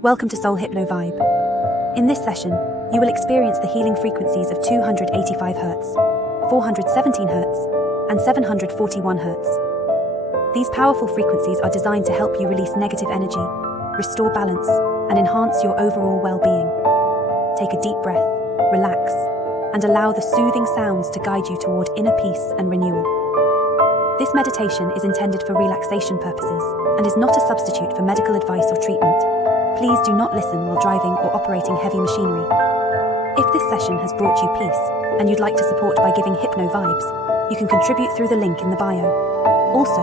Welcome to Soul Hypno Vibe. In this session, you will experience the healing frequencies of 285 Hz, 417 Hz, and 741 Hz. These powerful frequencies are designed to help you release negative energy, restore balance, and enhance your overall well-being. Take a deep breath, relax, and allow the soothing sounds to guide you toward inner peace and renewal. This meditation is intended for relaxation purposes and is not a substitute for medical advice or treatment. Please do not listen while driving or operating heavy machinery. If this session has brought you peace and you'd like to support by giving Hypno vibes, you can contribute through the link in the bio. Also,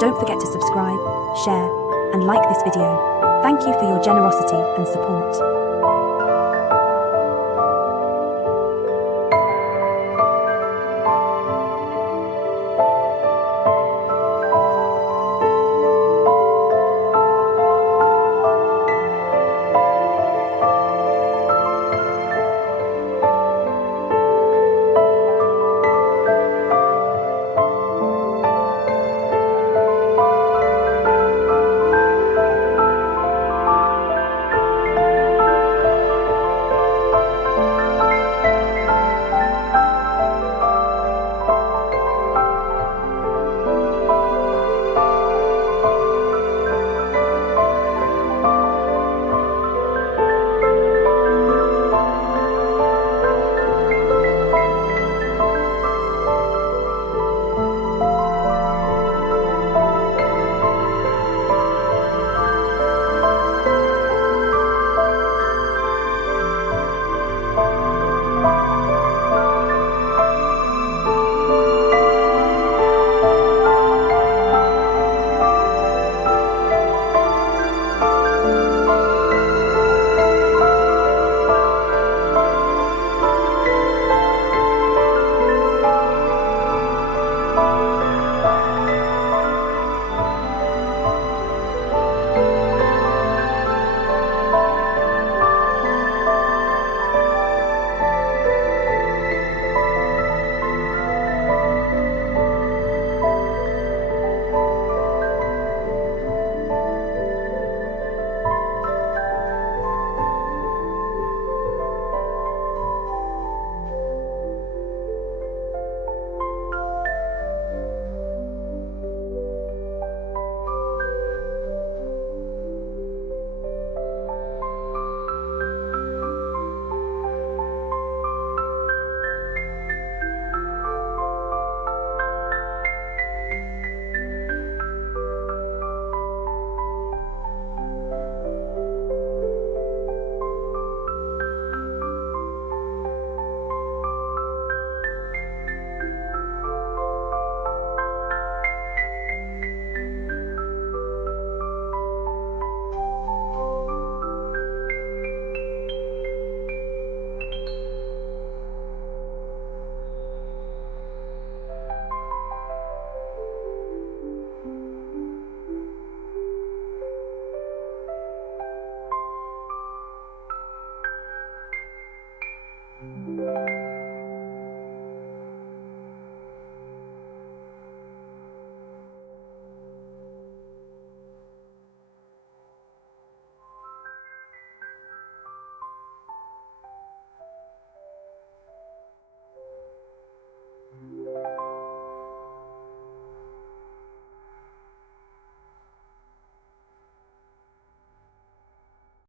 don't forget to subscribe, share, and like this video. Thank you for your generosity and support.